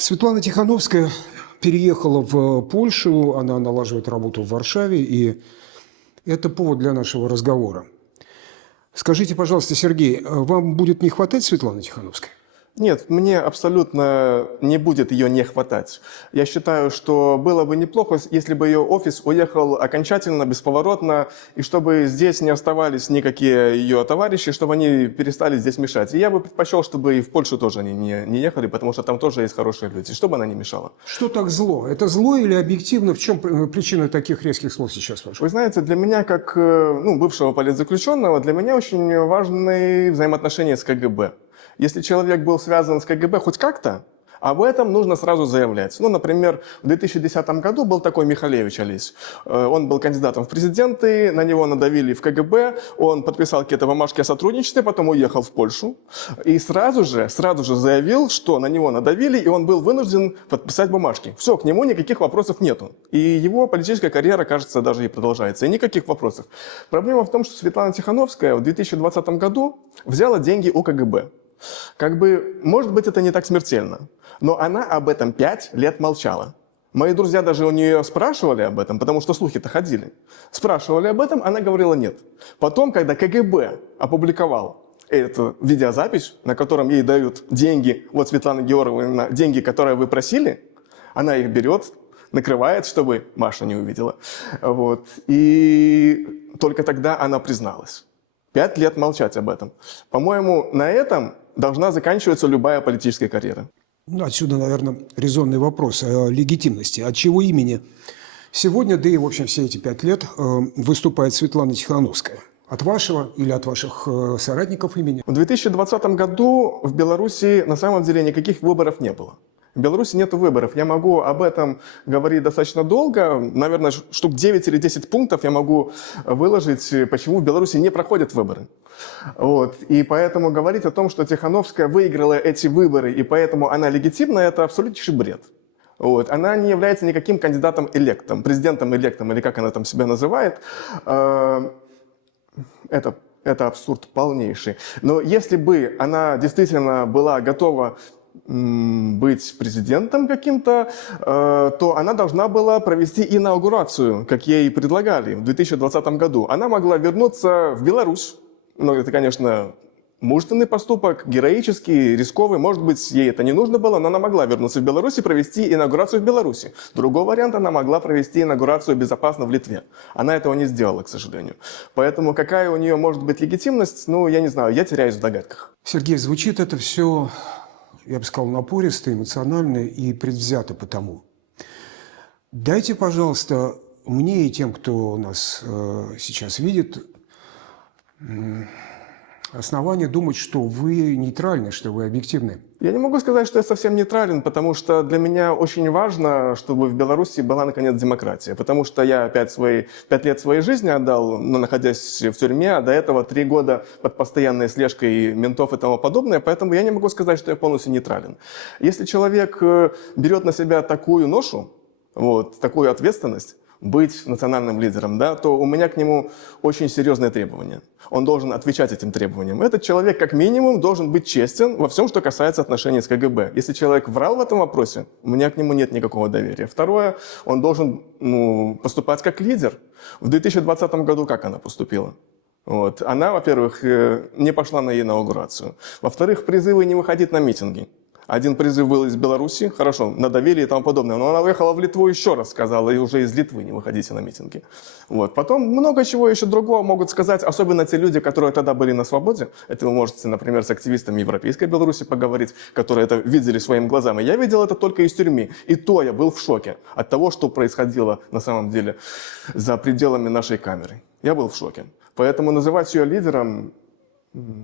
Светлана Тихановская переехала в Польшу, она налаживает работу в Варшаве, и это повод для нашего разговора. Скажите, пожалуйста, Сергей, вам будет не хватать Светланы Тихановской? Нет, мне абсолютно не будет ее не хватать. Я считаю, что было бы неплохо, если бы ее офис уехал окончательно, бесповоротно, и чтобы здесь не оставались никакие ее товарищи, чтобы они перестали здесь мешать. И я бы предпочел, чтобы и в Польшу тоже они не ехали, потому что там тоже есть хорошие люди, чтобы она не мешала. Что так зло? Это зло или объективно? В чем причина таких резких слов сейчас ваших? Вы знаете, для меня, как бывшего политзаключенного, для меня очень важны взаимоотношения с КГБ. Если человек был связан с КГБ хоть как-то, об этом нужно сразу заявлять. Ну, например, в 2010 году был такой Михалевич Олесь. Он был кандидатом в президенты, на него надавили в КГБ, он подписал какие-то бумажки о сотрудничестве, потом уехал в Польшу и сразу же заявил, что на него надавили, и он был вынужден подписать бумажки. Все, к нему никаких вопросов нету. И его политическая карьера, кажется, даже и продолжается. И никаких вопросов. Проблема в том, что Светлана Тихановская в 2020 году взяла деньги у КГБ. Может быть, это не так смертельно, но она об этом 5 лет молчала. Мои друзья даже у нее спрашивали об этом, потому что слухи-то ходили. Спрашивали об этом, она говорила нет. Потом, когда КГБ опубликовал эту видеозапись, на котором ей дают деньги, вот Светлана Георгиевна, деньги, которые вы просили, она их берет, накрывает, чтобы Маша не увидела. Вот. И только тогда она призналась. 5 лет молчать об этом. По-моему, на этом должна заканчиваться любая политическая карьера. Отсюда, наверное, резонный вопрос о легитимности. От чего имени сегодня, да и, в общем, все эти 5 лет выступает Светлана Тихановская? От вашего или от ваших соратников имени? В 2020 году в Беларуси на самом деле никаких выборов не было. В Беларуси нет выборов. Я могу об этом говорить достаточно долго. Наверное, штук 9 или 10 пунктов я могу выложить, почему в Беларуси не проходят выборы. Вот. И поэтому говорить о том, что Тихановская выиграла эти выборы, и поэтому она легитимна, это абсолютнейший бред. Вот. Она не является никаким кандидатом-электом, президентом-электом, или как она там себя называет. Это абсурд полнейший. Но если бы она действительно была готова быть президентом каким-то, то она должна была провести инаугурацию, как ей предлагали в 2020 году. Она могла вернуться в Беларусь. Ну, это, конечно, мужественный поступок, героический, рисковый. Может быть, ей это не нужно было, но она могла вернуться в Беларусь и провести инаугурацию в Беларуси. Другой вариант, она могла провести инаугурацию безопасно в Литве. Она этого не сделала, к сожалению. Поэтому какая у нее может быть легитимность, ну, я не знаю, я теряюсь в догадках. Сергей, звучит это все, я бы сказал, напористо, эмоционально и предвзято потому. Дайте, пожалуйста, мне и тем, кто нас сейчас видит, основания думать, что вы нейтральны, что вы объективны. Я не могу сказать, что я совсем нейтрален, потому что для меня очень важно, чтобы в Беларуси была, наконец, демократия. Потому что я 5 лет своей жизни отдал, находясь в тюрьме, а до этого 3 года под постоянной слежкой ментов и тому подобное. Поэтому я не могу сказать, что я полностью нейтрален. Если человек берет на себя такую ношу, такую ответственность, быть национальным лидером, да, то у меня к нему очень серьезные требования. Он должен отвечать этим требованиям. Этот человек, как минимум, должен быть честен во всем, что касается отношений с КГБ. Если человек врал в этом вопросе, у меня к нему нет никакого доверия. Второе, он должен поступать как лидер. В 2020 году как она поступила? Вот. Она, во-первых, не пошла на инаугурацию. Во-вторых, призывы не выходить на митинги. Один призыв был из Беларуси, хорошо, надавили и тому подобное. Но она уехала в Литву еще раз, сказала, и уже из Литвы не выходите на митинги. Вот. Потом много чего еще другого могут сказать, особенно те люди, которые тогда были на свободе. Это вы можете, например, с активистами Европейской Беларуси поговорить, которые это видели своими глазами. Я видел это только из тюрьмы. И то я был в шоке от того, что происходило на самом деле за пределами нашей камеры. Я был в шоке. Поэтому называть ее лидером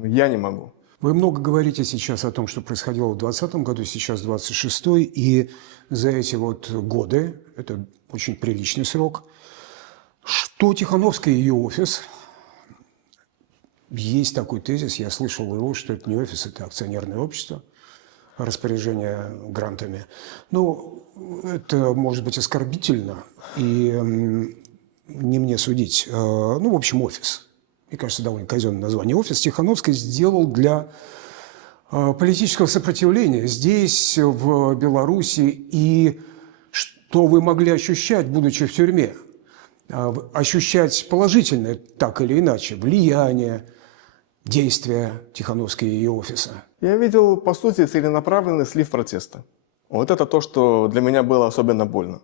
я не могу. Вы много говорите сейчас о том, что происходило в 2020 году, сейчас 26-й, и за эти годы, это очень приличный срок, что Тихановская и ее офис, есть такой тезис, я слышал его, что это не офис, это акционерное общество, распоряжение грантами. Ну, это может быть оскорбительно, и не мне судить. В общем, офис. Мне кажется, довольно казенное название. Офис Тихановской сделал для политического сопротивления здесь, в Беларуси, и что вы могли ощущать, будучи в тюрьме? Ощущать положительное, так или иначе, влияние, действия Тихановской и ее офиса? Я видел, по сути, целенаправленный слив протеста. Вот это то, что для меня было особенно больно.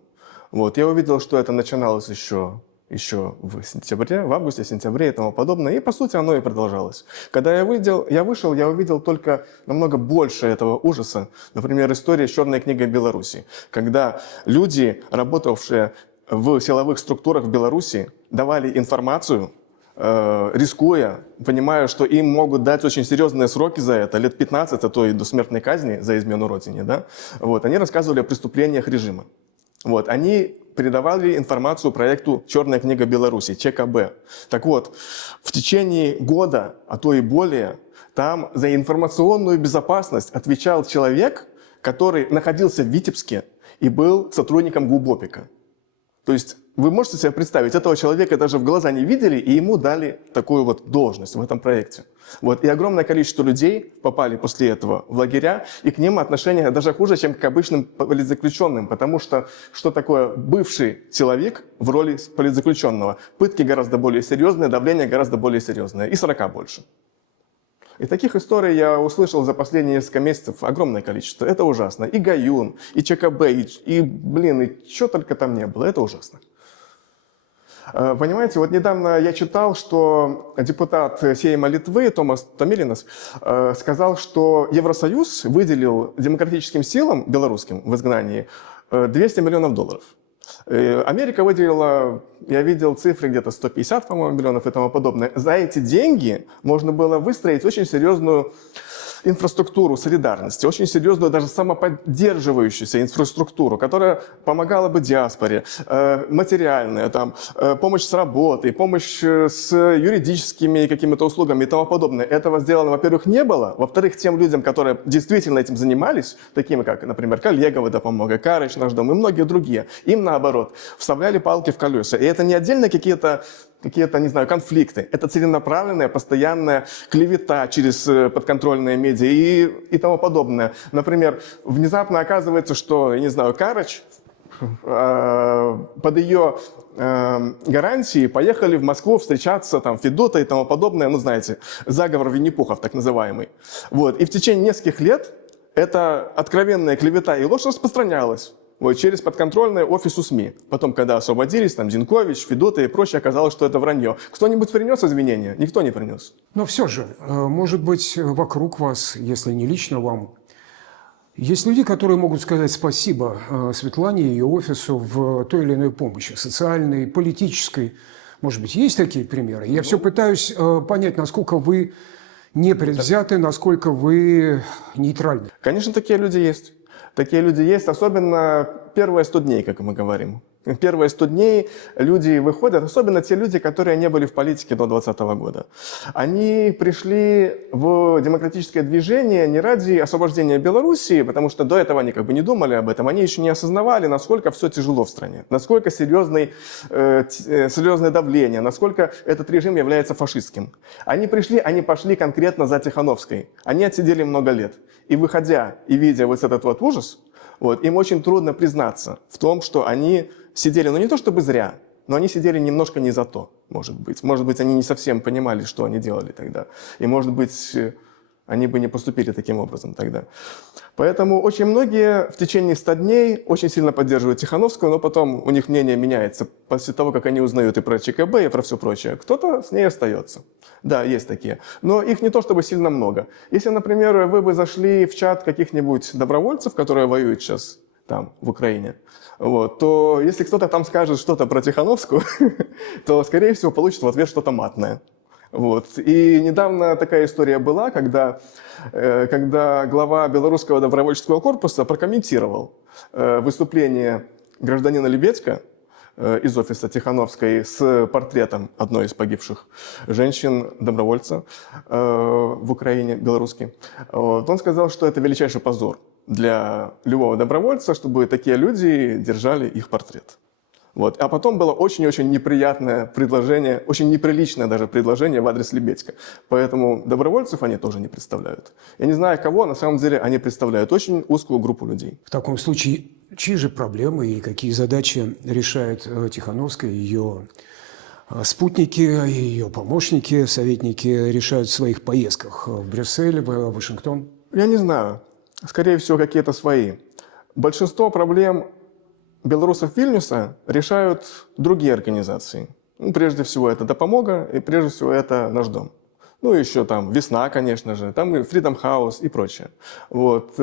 Вот. Я увидел, что это начиналось еще в сентябре, в августе, сентябре и тому подобное. И, по сути, оно и продолжалось. Когда я вышел, я увидел только намного больше этого ужаса. Например, история с «Черной книгой Беларуси». Когда люди, работавшие в силовых структурах в Беларуси, давали информацию, рискуя, понимая, что им могут дать очень серьезные сроки за это, лет 15, а то и до смертной казни за измену родине, да? Вот. Они рассказывали о преступлениях режима. Вот. Они передавали информацию проекту «Черная книга Беларуси», ЧКБ. Так вот, в течение года, а то и более, там за информационную безопасность отвечал человек, который находился в Витебске и был сотрудником ГУБОПИКа. То есть вы можете себе представить, этого человека даже в глаза не видели, и ему дали такую вот должность в этом проекте. Вот. И огромное количество людей попали после этого в лагеря, и к ним отношение даже хуже, чем к обычным политзаключенным, потому что что такое бывший силовик в роли политзаключенного? Пытки гораздо более серьезные, давление гораздо более серьезное, и 40 больше. И таких историй я услышал за последние несколько месяцев огромное количество. Это ужасно. И Гаюн, и ЧКБ, и что только там не было. Это ужасно. Понимаете, вот недавно я читал, что депутат Сейма Литвы Томас Томилинас сказал, что Евросоюз выделил демократическим силам белорусским в изгнании $200 миллионов. Америка выделила, я видел цифры, где-то 150, по-моему, миллионов и тому подобное. За эти деньги можно было выстроить очень серьезную инфраструктуру солидарности, очень серьезную, даже самоподдерживающуюся инфраструктуру, которая помогала бы диаспоре, материальная, там, помощь с работой, помощь с юридическими какими-то услугами и тому подобное. Этого сделано, во-первых, не было. Во-вторых, тем людям, которые действительно этим занимались, такими как, например, Коллегова допомога, Карыч наш дом и многие другие, им, наоборот, вставляли палки в колеса. И это не отдельно какие-то, не знаю, конфликты. Это целенаправленная, постоянная клевета через подконтрольные медиа и тому подобное. Например, внезапно оказывается, что, я не знаю, Карыч под ее гарантии поехали в Москву встречаться, там, Федота и тому подобное, ну, знаете, заговор Винни-Пухов, так называемый. Вот. И в течение нескольких лет эта откровенная клевета и ложь распространялась. Вот, через подконтрольные офису СМИ. Потом, когда освободились, там, Зинкович, Федота и прочее, оказалось, что это вранье. Кто-нибудь принес извинения? Никто не принес. Но все же, может быть, вокруг вас, если не лично вам, есть люди, которые могут сказать спасибо Светлане и ее офису в той или иной помощи, социальной, политической. Может быть, есть такие примеры? Я все пытаюсь понять, насколько вы непредвзяты, насколько вы нейтральны. Конечно, такие люди есть. Такие люди есть, особенно первые 100 дней, как мы говорим. Первые 100 дней люди выходят, особенно те люди, которые не были в политике до 2020 года. Они пришли в демократическое движение не ради освобождения Белоруссии, потому что до этого они как бы не думали об этом, они еще не осознавали, насколько все тяжело в стране, насколько серьезное давление, насколько этот режим является фашистским. Они пошли конкретно за Тихановской. Они отсидели много лет. И выходя и видя вот этот вот ужас, вот, им очень трудно признаться в том, что они сидели, ну не то чтобы зря, но они сидели немножко не за то, может быть. Может быть, они не совсем понимали, что они делали тогда. И, может быть, они бы не поступили таким образом тогда. Поэтому очень многие в течение 100 дней очень сильно поддерживают Тихановскую, но потом у них мнение меняется после того, как они узнают и про ЧКБ, и про все прочее. Кто-то с ней остается. Да, есть такие. Но их не то чтобы сильно много. Если, например, вы бы зашли в чат каких-нибудь добровольцев, которые воюют сейчас там, в Украине, вот, то если кто-то там скажет что-то про Тихановскую, то, скорее всего, получит в ответ что-то матное. Вот. И недавно такая история была, когда глава Белорусского добровольческого корпуса прокомментировал выступление гражданина Лебедька из офиса Тихановской с портретом одной из погибших женщин-добровольца в Украине, белорусский. Вот. Он сказал, что это величайший позор для любого добровольца, чтобы такие люди держали их портрет. Вот. А потом было очень-очень неприятное предложение, очень неприличное даже предложение в адрес Лебедько. Поэтому добровольцев они тоже не представляют. Я не знаю, кого на самом деле они представляют. Очень узкую группу людей. В таком случае, чьи же проблемы и какие задачи решает Тихановская, ее спутники, ее помощники, советники решают в своих поездках в Брюссель, в Вашингтон? Я не знаю. Скорее всего, какие-то свои. Большинство проблем белорусов Вильнюса решают другие организации. Ну, прежде всего, это «Допомога», и прежде всего, это «Наш дом». Ну, еще там «Весна», конечно же, там и Freedom House и прочее. Вот.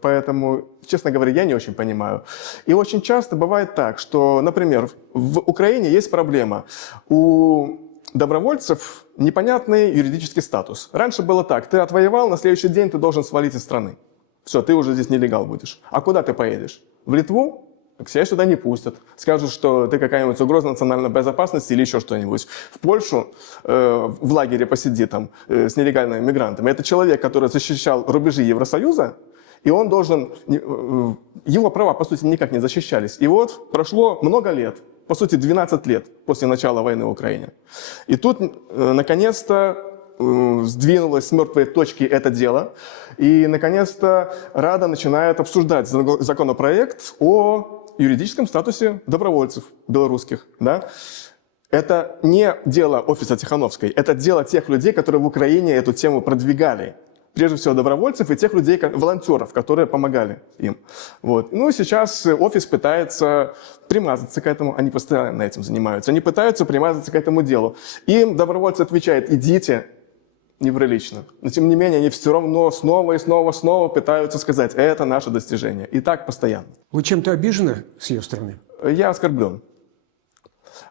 Поэтому, честно говоря, я не очень понимаю. И очень часто бывает так, что, например, в Украине есть проблема. У добровольцев непонятный юридический статус. Раньше было так: ты отвоевал, на следующий день ты должен свалить из страны. Все, ты уже здесь нелегал будешь. А куда ты поедешь? В Литву? Так тебя сюда не пустят. Скажут, что ты какая-нибудь угроза национальной безопасности или еще что-нибудь. В Польшу в лагере посиди там с нелегальными мигрантами. Это человек, который защищал рубежи Евросоюза, и он должен... Его права, по сути, никак не защищались. И вот прошло много лет, по сути, 12 лет после начала войны в Украине. И тут, наконец-то, сдвинулось с мертвой точки это дело. И, наконец-то, Рада начинает обсуждать законопроект о юридическом статусе добровольцев белорусских. Да? Это не дело офиса Тихановской, это дело тех людей, которые в Украине эту тему продвигали. Прежде всего добровольцев и тех людей, волонтеров, которые помогали им. Вот. Ну, сейчас офис пытается примазаться к этому, они постоянно этим занимаются, они пытаются примазаться к этому делу. Им добровольцы отвечают: идите. Неприлично. Но, тем не менее, они все равно снова и снова пытаются сказать: это наше достижение. И так постоянно. Вы чем-то обижены с ее стороны? Я оскорблен.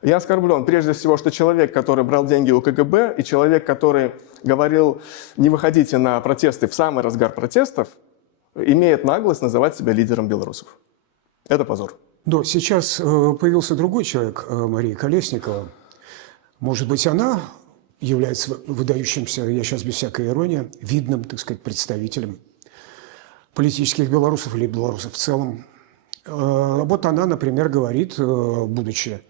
Я оскорблен прежде всего, что человек, который брал деньги у КГБ, и человек, который говорил: не выходите на протесты в самый разгар протестов, имеет наглость называть себя лидером белорусов. Это позор. Да, сейчас появился другой человек, Мария Колесникова. Может быть, она является выдающимся, я сейчас без всякой иронии, видным, так сказать, представителем политических белорусов или белорусов в целом. Вот она, например, говорит, будучи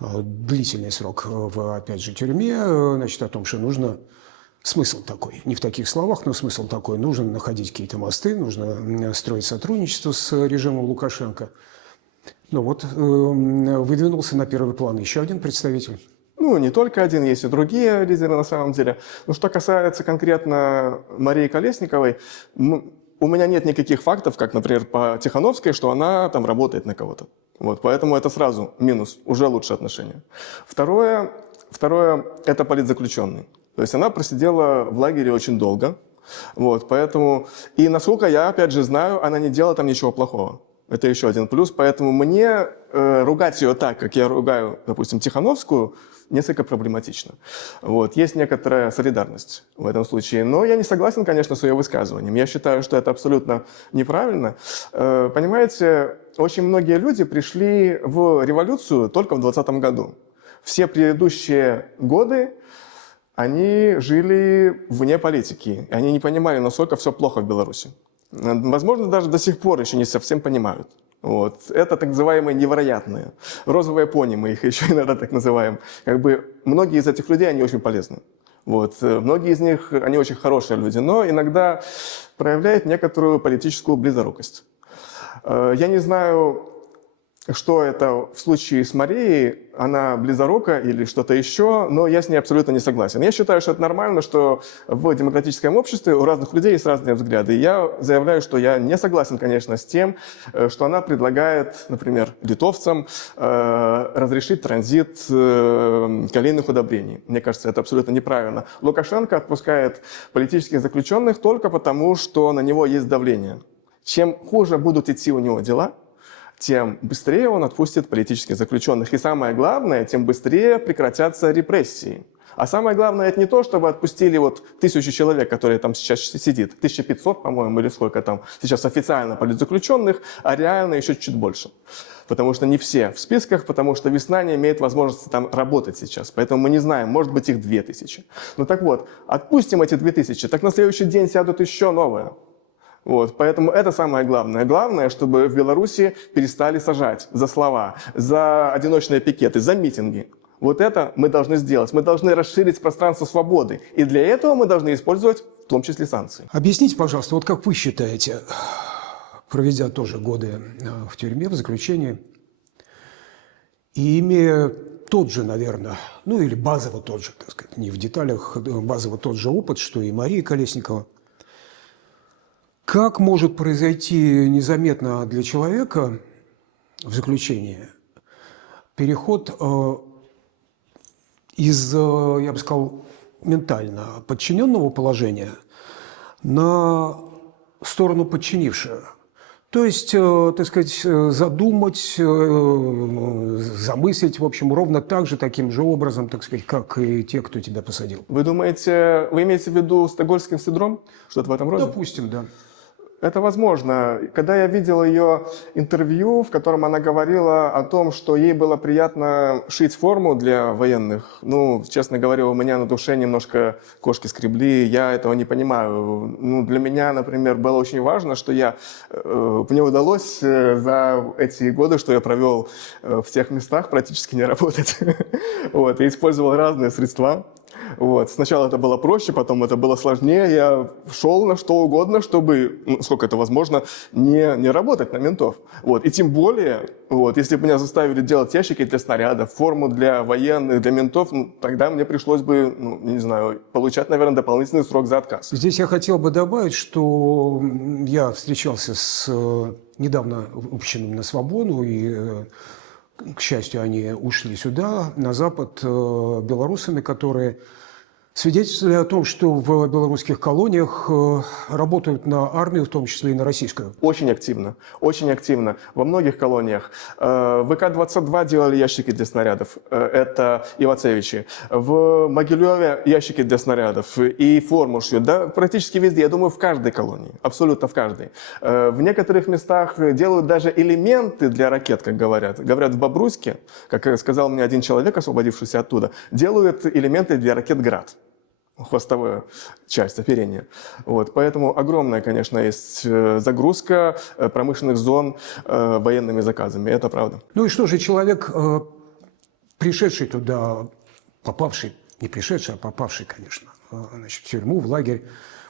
длительный срок в, опять же, тюрьме, значит, о том, что нужно... Смысл такой, не в таких словах, но смысл такой: нужно находить какие-то мосты, нужно строить сотрудничество с режимом Лукашенко. Ну вот, выдвинулся на первый план еще один представитель. Ну, не только один, есть и другие лидеры на самом деле. Но что касается конкретно Марии Колесниковой, у меня нет никаких фактов, как, например, по Тихановской, что она там работает на кого-то. Вот, поэтому это сразу минус, уже лучше отношения. Второе – это политзаключенный. То есть она просидела в лагере очень долго. Вот, поэтому, и насколько я, опять же, знаю, она не делала там ничего плохого. Это еще один плюс. Поэтому мне ругать ее так, как я ругаю, допустим, Тихановскую, несколько проблематично. Вот. Есть некоторая солидарность в этом случае. Но я не согласен, конечно, с ее высказыванием. Я считаю, что это абсолютно неправильно. Понимаете, очень многие люди пришли в революцию только в 2020 году. Все предыдущие годы они жили вне политики. И они не понимали, насколько все плохо в Беларуси. Возможно, даже до сих пор еще не совсем понимают. Вот. Это так называемые невероятные. Розовые пони, мы их еще иногда так называем. Как бы многие из этих людей, они очень полезны. Вот. Многие из них, они очень хорошие люди, но иногда проявляют некоторую политическую близорукость. Я не знаю, что это в случае с Марией, она близорука или что-то еще, но я с ней абсолютно не согласен. Я считаю, что это нормально, что в демократическом обществе у разных людей есть разные взгляды. И я заявляю, что я не согласен, конечно, с тем, что она предлагает, например, литовцам разрешить транзит калийных удобрений. Мне кажется, это абсолютно неправильно. Лукашенко отпускает политических заключенных только потому, что на него есть давление. Чем хуже будут идти у него дела, тем быстрее он отпустит политических заключенных. И самое главное, тем быстрее прекратятся репрессии. А самое главное, это не то, чтобы отпустили вот 1000 человек, которые там сейчас сидит, 1500, по-моему, или сколько там сейчас официально политзаключенных, а реально еще чуть больше. Потому что не все в списках, потому что «Весна» не имеет возможности там работать сейчас. Поэтому мы не знаем, может быть, их 2000. Ну так вот, отпустим эти 2000, так на следующий день сядут еще новые. Вот, поэтому это самое главное. Главное, чтобы в Беларуси перестали сажать за слова, за одиночные пикеты, за митинги. Вот это мы должны сделать. Мы должны расширить пространство свободы. И для этого мы должны использовать в том числе санкции. Объясните, пожалуйста, вот как вы считаете, проведя тоже годы в тюрьме, в заключении, и имея тот же, наверное, ну или базово тот же, так сказать, не в деталях, базово тот же опыт, что и Мария Колесникова, как может произойти незаметно для человека в заключении переход из, я бы сказал, ментально подчиненного положения на сторону подчинившую? То есть, так сказать, задумать, замыслить, в общем, ровно так же, таким же образом, так сказать, как и те, кто тебя посадил. Вы думаете, вы имеете в виду стокгольмский синдром? Что-то в этом роде? Допустим, да. Это возможно. Когда я видел ее интервью, в котором она говорила о том, что ей было приятно шить форму для военных, ну, честно говоря, у меня на душе немножко кошки скребли, я этого не понимаю. Ну, для меня, например, было очень важно, что мне удалось за эти годы, что я провел в тех местах, практически не работать. Вот, и использовал разные средства. Вот. Сначала это было проще, потом это было сложнее. Я шел на что угодно, чтобы, сколько это возможно, не работать на ментов. Вот. И тем более, вот, если бы меня заставили делать ящики для снарядов, форму для военных, для ментов, тогда мне пришлось бы, не знаю, получать, наверное, дополнительный срок за отказ. Здесь я хотел бы добавить, что я встречался с недавно выпущенным на свободу, и, к счастью, они ушли сюда, на Запад, белорусами, которые свидетельствовали о том, что в белорусских колониях работают на армию, в том числе и на российскую. Очень активно, очень активно. Во многих колониях. В ВК-22 делали ящики для снарядов, это Ивацевичи. В Могилеве ящики для снарядов и форму шьют. Да, практически везде, я думаю, в каждой колонии, абсолютно в каждой. В некоторых местах делают даже элементы для ракет, как говорят. Говорят, в Бобруйске, как сказал мне один человек, освободившийся оттуда, делают элементы для ракет «Град». Хвостовая часть оперения. Вот. Поэтому огромная, конечно, есть загрузка промышленных зон военными заказами. Это правда. Ну и что же человек, пришедший туда, попавший, не пришедший, а попавший, конечно, значит, в тюрьму, в лагерь,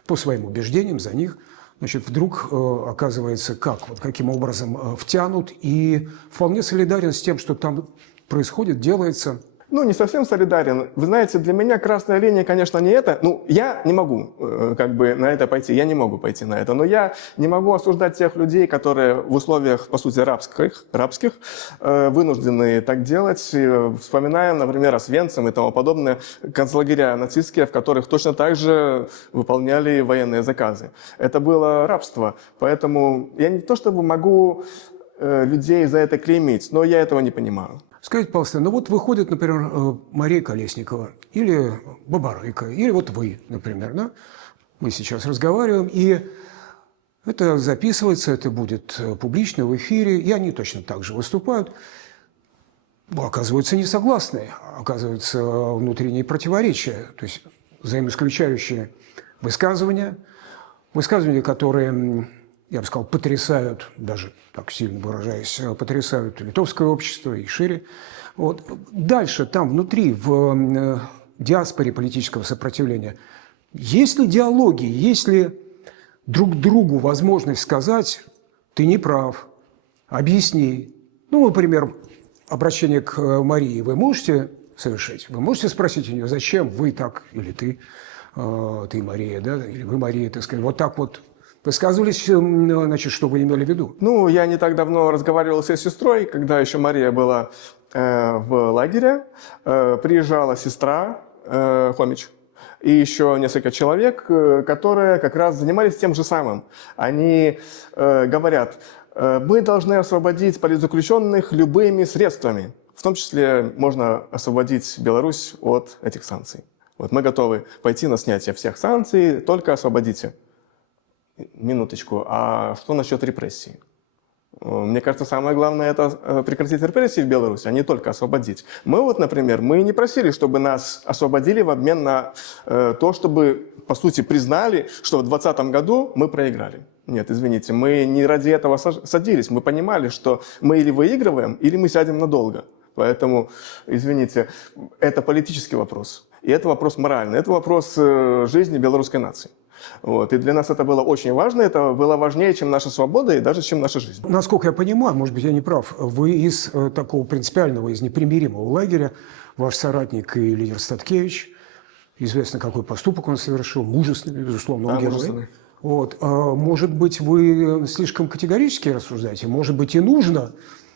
по своим убеждениям, за них, значит, вдруг оказывается, каким образом втянут и вполне солидарен с тем, что там происходит, делается. Ну, не совсем солидарен. Вы знаете, для меня красная линия, конечно, не это. Ну, я не могу на это пойти, я не могу пойти на это. Но я не могу осуждать тех людей, которые в условиях, по сути, рабских, вынуждены так делать. Вспоминаем, например, Освенцим и тому подобное, концлагеря нацистские, в которых точно так же выполняли военные заказы. Это было рабство. Поэтому я не то чтобы могу людей за это клеймить, но я этого не понимаю. Скажите, пожалуйста, ну вот выходит, например, Мария Колесникова или Бабарыка, или вот вы, например, да? Мы сейчас разговариваем, и это записывается, это будет публично в эфире, и они точно так же выступают. Оказываются не согласны, оказываются внутренние противоречия, то есть взаимоисключающие высказывания, которые, я бы сказал, потрясают, даже так сильно выражаясь, потрясают литовское общество и шире. Вот. Дальше, там внутри, в диаспоре политического сопротивления, есть ли диалоги, есть ли друг другу возможность сказать: ты не прав, объясни. Ну, например, обращение к Марии вы можете совершить? Вы можете спросить у нее, зачем вы так, или ты Мария, да, или вы Мария, так сказать, вот так вот высказывались, значит, что вы имели в виду? Ну, я не так давно разговаривал с ее сестрой, когда еще Мария была в лагере. Приезжала сестра Хомич и еще несколько человек, которые как раз занимались тем же самым. Они говорят: мы должны освободить политзаключенных любыми средствами. В том числе можно освободить Беларусь от этих санкций. Вот мы готовы пойти на снятие всех санкций, только освободите. Минуточку, а что насчет репрессий? Мне кажется, самое главное – это прекратить репрессии в Беларуси, а не только освободить. Мы вот, например, мы не просили, чтобы нас освободили в обмен на то, чтобы, по сути, признали, что в 2020 году мы проиграли. Нет, извините, мы не ради этого садились. Мы понимали, что мы или выигрываем, или мы сядем надолго. Поэтому, извините, это политический вопрос. И это вопрос моральный. Это вопрос жизни белорусской нации. Вот. И для нас это было очень важно. Это было важнее, чем наша свобода и даже чем наша жизнь. Насколько я понимаю, может быть, я не прав, вы из такого принципиального, из непримиримого лагеря, ваш соратник и лидер Статкевич, известно, какой поступок он совершил, мужественный, безусловно, он герой. Вот. Может быть, вы слишком категорически рассуждаете, может быть, и нужно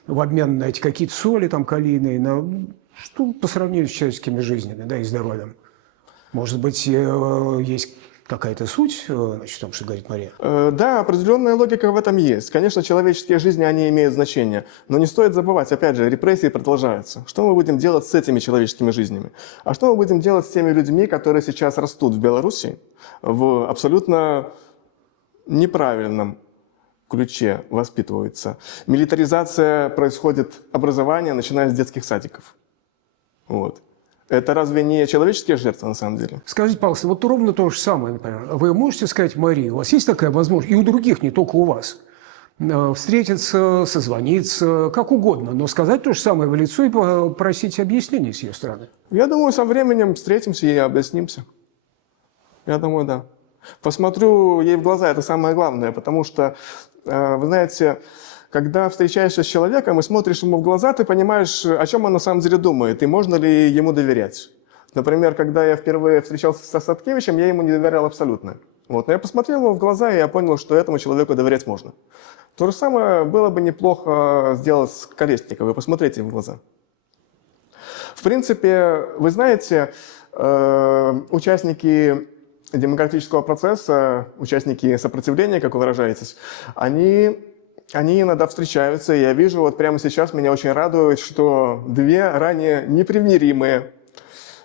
в обмен на эти какие-то соли там калийные, что по сравнению с человеческими жизнями, да, и здоровьем. Может быть, есть какая-то суть, значит, в том, что говорит Мария? Да, определенная логика в этом есть. Конечно, человеческие жизни, они имеют значение. Но не стоит забывать, опять же, репрессии продолжаются. Что мы будем делать с этими человеческими жизнями? А что мы будем делать с теми людьми, которые сейчас растут в Беларуси в абсолютно неправильном ключе воспитываются? Милитаризация происходит образования, начиная с детских садиков. Вот. Это разве не человеческие жертвы на самом деле? Скажите, пожалуйста, вот ровно то же самое, например. Вы можете сказать Марии, у вас есть такая возможность, и у других, не только у вас, встретиться, созвониться, как угодно, но сказать то же самое в лицо и попросить объяснений с ее стороны? Я думаю, со временем встретимся и объяснимся. Я думаю, да. Посмотрю ей в глаза, это самое главное, потому что, вы знаете, когда встречаешься с человеком и смотришь ему в глаза, ты понимаешь, о чем он на самом деле думает, и можно ли ему доверять. Например, когда я впервые встречался со Статкевичем, я ему не доверял абсолютно. Вот. Но я посмотрел ему в глаза, и я понял, что этому человеку доверять можно. То же самое было бы неплохо сделать с Колесниковой, посмотреть ему в глаза. В принципе, вы знаете, участники демократического процесса, участники сопротивления, как вы выражаетесь, они иногда встречаются, и я вижу, вот прямо сейчас меня очень радует, что две ранее непримиримые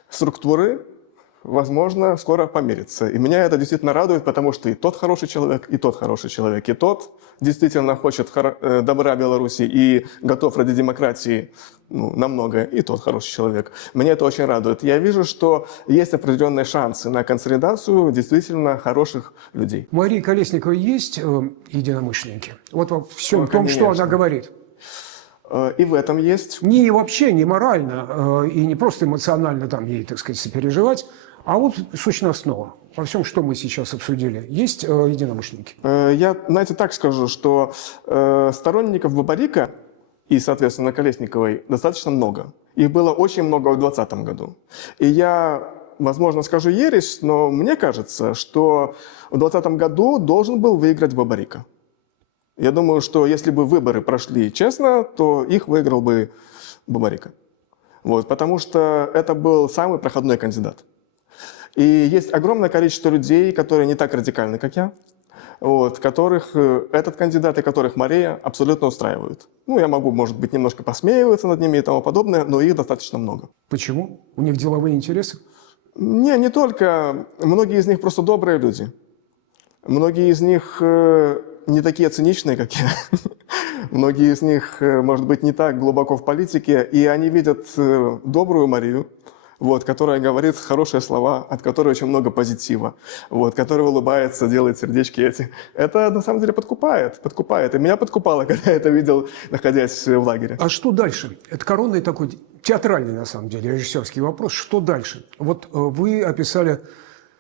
структуры, возможно, скоро помирятся. И меня это действительно радует, потому что и тот хороший человек, и тот хороший человек, и тот действительно хочет добра Беларуси и готов ради демократии на многое, и тот хороший человек. Меня это очень радует. Я вижу, что есть определенные шансы на консолидацию действительно хороших людей. У Марии Колесниковой есть единомышленники? Вот во всем том, что она говорит. И в этом есть. Не вообще, не морально и не просто эмоционально там ей, так сказать, сопереживать, а вот сущностного. Во всем, что мы сейчас обсудили, есть единомышленники? Я, знаете, так скажу, что сторонников Бабарика и, соответственно, Колесниковой достаточно много. Их было очень много в 2020 году. И я, возможно, скажу ересь, но мне кажется, что в 2020 году должен был выиграть Бабарика. Я думаю, что если бы выборы прошли честно, то их выиграл бы Бабарика. Вот, потому что это был самый проходной кандидат. И есть огромное количество людей, которые не так радикальны, как я, вот, которых этот кандидат и которых Мария абсолютно устраивают. Ну, я могу, может быть, немножко посмеиваться над ними и тому подобное, но их достаточно много. Почему? У них деловые интересы? Не только. Многие из них просто добрые люди. Многие из них не такие циничные, как я. Многие из них, может быть, не так глубоко в политике, и они видят добрую Марию, вот, которая говорит хорошие слова, от которой очень много позитива, вот, которая улыбается, делает сердечки эти. Это, на самом деле, подкупает. И меня подкупало, когда я это видел, находясь в лагере. А что дальше? Это коронный такой, театральный, на самом деле, режиссерский вопрос. Что дальше? Вот вы описали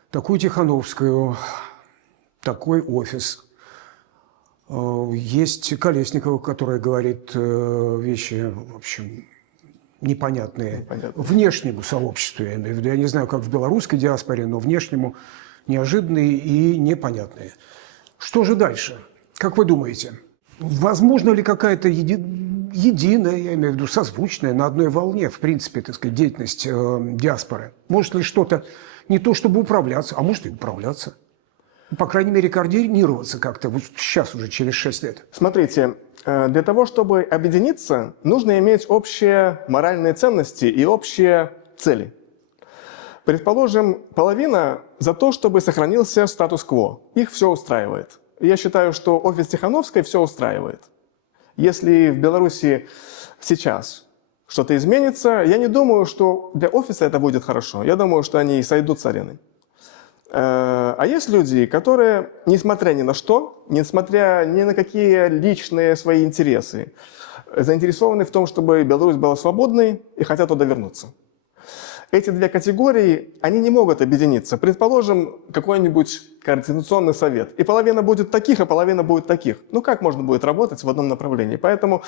такую Тихановскую, такой офис. Есть Колесникова, которая говорит вещи, в общем, непонятные внешнему сообществу, я имею в виду. Я не знаю, как в белорусской диаспоре, но внешнему неожиданные и непонятные. Что же дальше? Как вы думаете, возможно ли какая-то единая, я имею в виду созвучная, на одной волне, в принципе, так сказать, деятельность диаспоры? Может ли что-то не то чтобы управляться, а может и управляться? По крайней мере, координироваться как-то вот сейчас уже через 6 лет. Смотрите, для того, чтобы объединиться, нужно иметь общие моральные ценности и общие цели. Предположим, половина за то, чтобы сохранился статус-кво. Их все устраивает. Я считаю, что офис Тихановской все устраивает. Если в Беларуси сейчас что-то изменится, я не думаю, что для офиса это будет хорошо. Я думаю, что они сойдут с арены. А есть люди, которые, несмотря ни на что, несмотря ни на какие личные свои интересы, заинтересованы в том, чтобы Беларусь была свободной и хотят туда вернуться. Эти две категории, они не могут объединиться. Предположим, какой-нибудь координационный совет. И половина будет таких, а половина будет таких. Ну как можно будет работать в одном направлении? Поэтому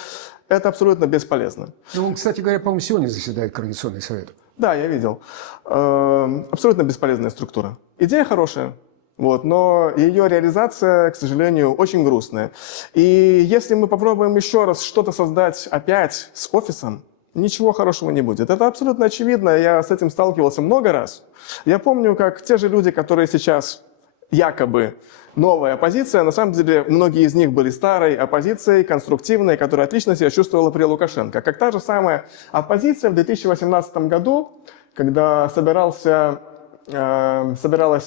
это абсолютно бесполезно. Ну, кстати говоря, по-моему, сегодня заседает Координационный совет. Да, я видел. Абсолютно бесполезная структура. Идея хорошая, вот, но ее реализация, к сожалению, очень грустная. И если мы попробуем еще раз что-то создать опять с офисом, ничего хорошего не будет. Это абсолютно очевидно, я с этим сталкивался много раз. Я помню, как те же люди, которые сейчас якобы новая оппозиция, на самом деле многие из них были старой оппозицией, конструктивной, которая отлично себя чувствовала при Лукашенко. Как та же самая оппозиция в 2018 году, когда собиралась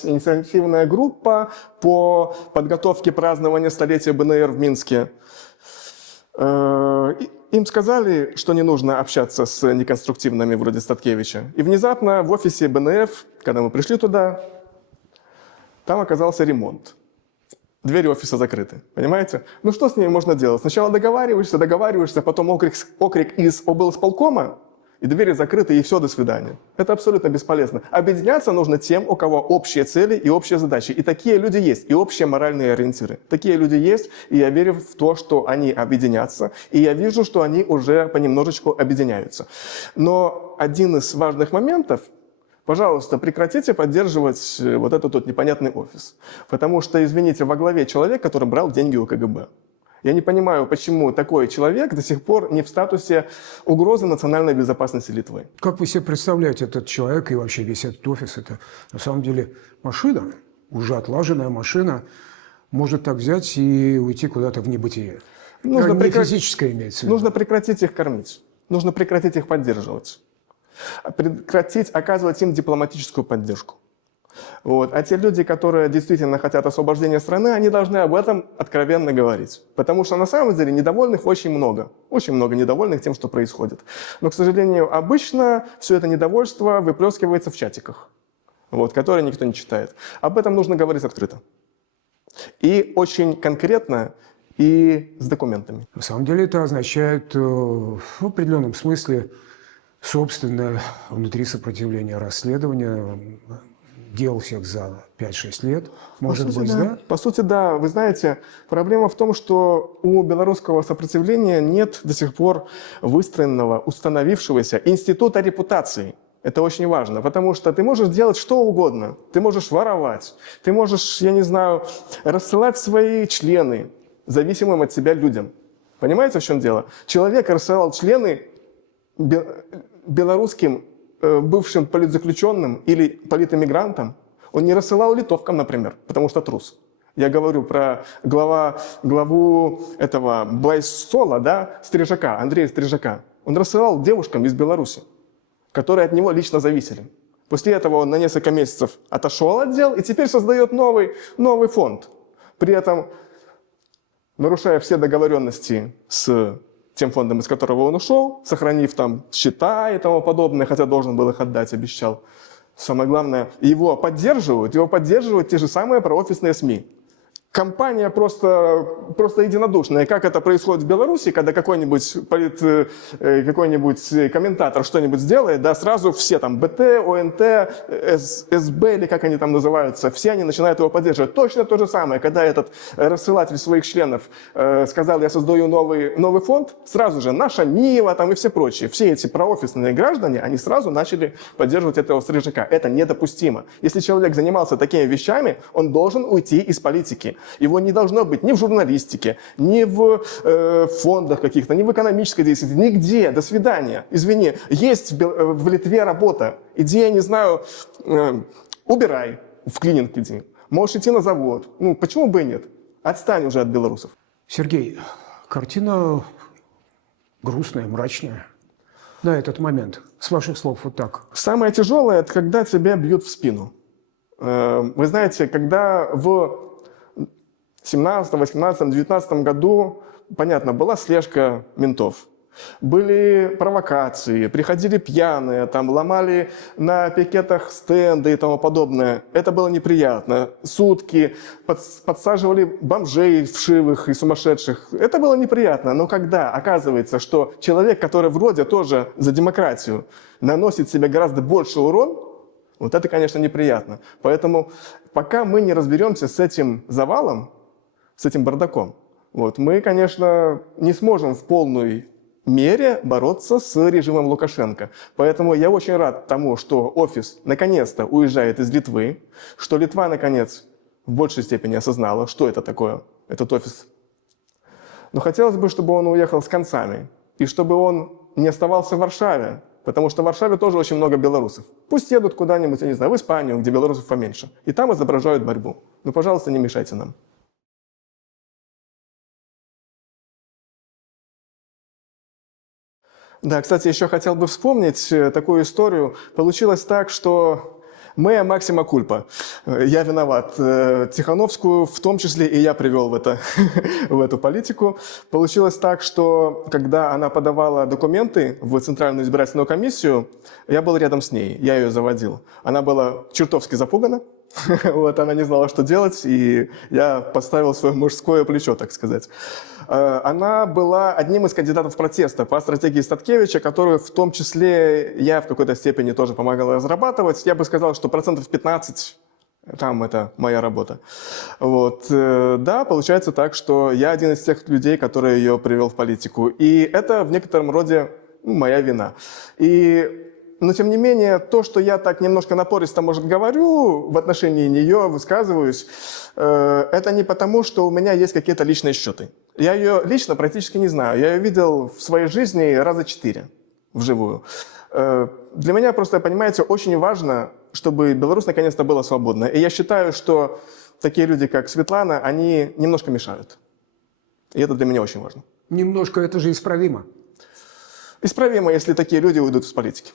инициативная группа по подготовке празднования столетия БНР в Минске. Им сказали, что не нужно общаться с неконструктивными вроде Статкевича. И внезапно в офисе БНФ, когда мы пришли туда, там оказался ремонт. Двери офиса закрыты. Понимаете? Ну что с ними можно делать? Сначала договариваешься, потом окрик из облсполкома, и двери закрыты, и все, до свидания. Это абсолютно бесполезно. Объединяться нужно тем, у кого общие цели и общие задачи. И такие люди есть, и общие моральные ориентиры. Такие люди есть, и я верю в то, что они объединятся, и я вижу, что они уже понемножечку объединяются. Но один из важных моментов, пожалуйста, прекратите поддерживать вот этот вот непонятный офис. Потому что, извините, во главе человек, который брал деньги у КГБ. Я не понимаю, почему такой человек до сих пор не в статусе угрозы национальной безопасности Литвы. Как вы себе представляете этот человек и вообще весь этот офис? Это на самом деле машина, уже отлаженная машина, может так взять и уйти куда-то в небытие. Нужно Не физическое имеется в виду. Нужно прекратить их кормить. Нужно прекратить их поддерживать. Прекратить оказывать им дипломатическую поддержку. Вот. А те люди, которые действительно хотят освобождения страны, они должны об этом откровенно говорить. Потому что на самом деле недовольных очень много. Очень много недовольных тем, что происходит. Но, к сожалению, обычно все это недовольство выплескивается в чатиках, вот, которые никто не читает. Об этом нужно говорить открыто. И очень конкретно, и с документами. На самом деле это означает в определенном смысле собственное внутри сопротивление расследования дел всех за 5-6 лет, может быть, да? По сути, да. Вы знаете, проблема в том, что у белорусского сопротивления нет до сих пор выстроенного, установившегося института репутации. Это очень важно, потому что ты можешь делать что угодно. Ты можешь воровать, ты можешь, я не знаю, рассылать свои члены зависимым от тебя людям. Понимаете, в чем дело? Человек рассылал члены белорусским бывшим политзаключенным или политэмигрантам, он не рассылал литовкам, например, потому что трус. Я говорю про главу этого Байсола, да, Стрижака, Андрея Стрижака. Он рассылал девушкам из Беларуси, которые от него лично зависели. После этого он на несколько месяцев отошел от дел и теперь создает новый фонд. При этом нарушая все договоренности с тем фондом, из которого он ушел, сохранив там счета и тому подобное, хотя должен был их отдать, обещал. Самое главное, его поддерживают те же самые проофисные СМИ. Компания просто единодушная. Как это происходит в Беларуси, когда какой-нибудь комментатор что-нибудь сделает, да, сразу все там БТ, ОНТ, СБ или как они там называются, все они начинают его поддерживать. Точно то же самое, когда этот рассылатель своих членов сказал, я создаю новый фонд, сразу же наша Нива там и все прочие, все эти проофисные граждане, они сразу начали поддерживать этого Стрижака. Это недопустимо. Если человек занимался такими вещами, он должен уйти из политики. Его не должно быть ни в журналистике, ни в фондах каких-то, ни в экономической деятельности, нигде. До свидания. Извини, есть в Литве работа. Иди, я не знаю, убирай, в клининг иди. Можешь идти на завод. Ну, почему бы и нет? Отстань уже от белорусов. Сергей, картина грустная, мрачная. На этот момент, с ваших слов, вот так. Самое тяжелое – это когда тебя бьют в спину. Вы знаете, когда в 17, 18, 19 году, понятно, была слежка ментов. Были провокации, приходили пьяные, там ломали на пикетах стенды и тому подобное. Это было неприятно. Сутки, подсаживали бомжей вшивых и сумасшедших. Это было неприятно. Но когда оказывается, что человек, который вроде тоже за демократию, наносит себе гораздо больше урон, вот это, конечно, неприятно. Поэтому пока мы не разберемся с этим завалом, с этим бардаком, вот, мы, конечно, не сможем в полной мере бороться с режимом Лукашенко. Поэтому я очень рад тому, что офис наконец-то уезжает из Литвы, что Литва, наконец, в большей степени осознала, что это такое, этот офис. Но хотелось бы, чтобы он уехал с концами, и чтобы он не оставался в Варшаве, потому что в Варшаве тоже очень много белорусов. Пусть едут куда-нибудь, я не знаю, в Испанию, где белорусов поменьше, и там изображают борьбу. Но, пожалуйста, не мешайте нам. Да, кстати, еще хотел бы вспомнить такую историю. Получилось так, что «mea maxima culpa». Я виноват. Тихановскую в том числе и я привел в эту политику. Получилось так, что когда она подавала документы в Центральную избирательную комиссию, я был рядом с ней, я ее заводил. Она была чертовски запугана. Вот, она не знала, что делать, и я поставил свое мужское плечо, так сказать. Она была одним из кандидатов протеста по стратегии Статкевича, которую в том числе я в какой-то степени тоже помогал разрабатывать. Я бы сказал, что 15% там это моя работа. Вот. Да, получается так, что я один из тех людей, которые ее привел в политику. И это в некотором роде моя вина. Но, тем не менее, то, что я так немножко напористо, может, говорю в отношении нее, высказываюсь, это не потому, что у меня есть какие-то личные счеты. Я ее лично практически не знаю. Я ее видел в своей жизни раза 4 вживую. Для меня просто, понимаете, очень важно, чтобы Беларусь наконец-то была свободна. И я считаю, что такие люди, как Светлана, они немножко мешают. И это для меня очень важно. Немножко это же исправимо. Исправимо, если такие люди уйдут из политики.